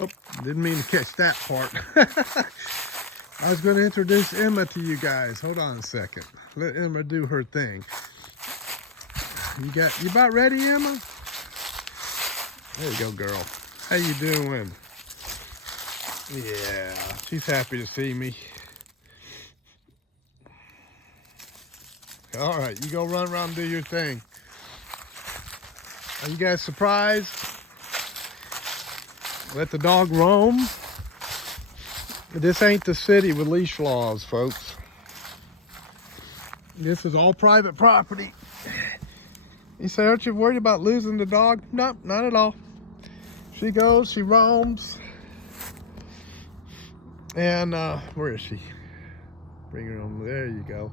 Oh, didn't mean to catch that part. I was going to introduce Emma to you guys. Hold on a second. Let Emma do her thing. You about ready, Emma? There you go, girl. How you doing? Yeah, she's happy to see me. All right, you go run around and do your thing. Are you guys surprised? Let the dog roam. This ain't the city with leash laws, folks. This is all private property. You say, aren't you worried about losing the dog? Nope, not at all. She goes, she roams. And where is she? Bring her on. There you go.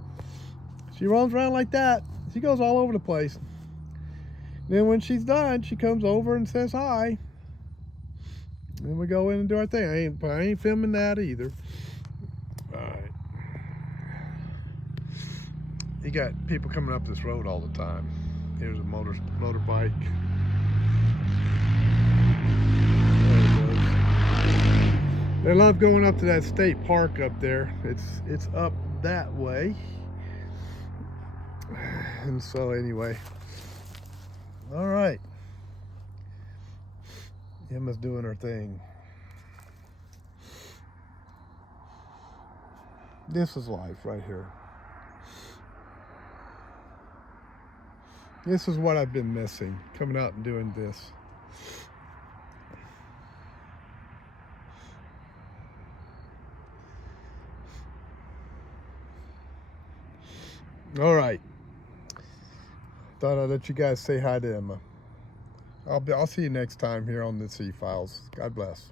She roams around like that. She goes all over the place. Then when she's done, she comes over and says hi. Then we go in and do our thing. I ain't filming that either. All right. You got people coming up this road all the time. Here's a motorbike. There it goes. They love going up to that state park up there. It's up that way. And so anyway. All right. Emma's doing her thing. This is life right here. This is what I've been missing, coming out and doing this. All right. Thought I'd let you guys say hi to Emma. I'll see you next time here on the Sea Files. God bless.